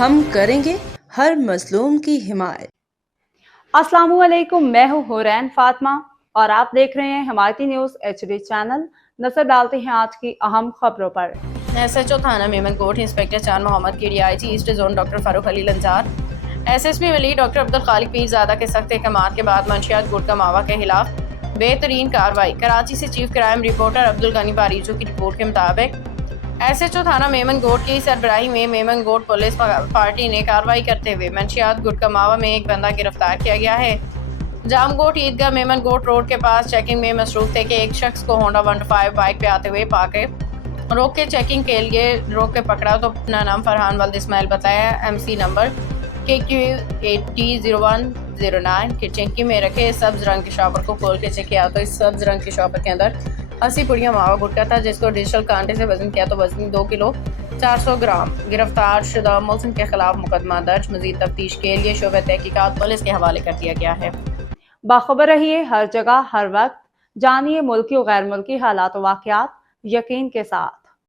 हम करेंगे हर मजलूम की हिमायत। अस्सलामुअलैकुम, मैं हूँ हुरैन फातिमा और आप देख रहे हैं हिमायती न्यूज़ HD चैनल। नजर डालते हैं आज की अहम खबरों पर। SHO थाना मेमनकोट इंस्पेक्टर चांद मोहम्मद की DIG east zone doctor Farooq Ali Lanjar SSP वली डॉक्टर अब्दुल खालिक पीरजादा के सख्त अहकामात के बाद मंशियात गुटखा मावा के खिलाफ बेहतरीन कार्रवाई। कराची से chief crime reporter Abdul Gani Barijo की रिपोर्ट के मुताबिक SHO थाना मेमनकोट की सरबराही में मेमनकोट पुलिस पार्टी ने कार्रवाई करते हुए मंशियात गुटखा मावा में एक बंदा गिरफ्तार किया गया है। जामकोट ईदगाह मेमनकोट रोड के पास चेकिंग में मसरूफ थे कि एक शख्स को होंडा 125 बाइक पे आते हुए पाके रोक के चेकिंग के लिए रोक के पकड़ा तो अपना नाम फरहान वल्द इस्माइल बताया। MC नंबर KQ800109 की चेंकी में रखे सब्ज रंग के शॉपर को खोल के चेक किया तो इस सब्ज रंग के शॉपर के अंदर 80 पुड़िया मावा गुटखा था, जिसको डिजिटल कांटे से वजन किया तो वजन 2 किलो 400 ग्राम। गिरफ्तार शुदा मुलजिम के खिलाफ मुकदमा दर्ज, मजीद तफ्तीश के लिए शोबे तहकीकात पुलिस के हवाले कर दिया गया है। बाखबर रहिए हर जगह हर वक्त, जानिए मुल्की और गैर मुल्की हालात और वाक़यात यकीन के साथ।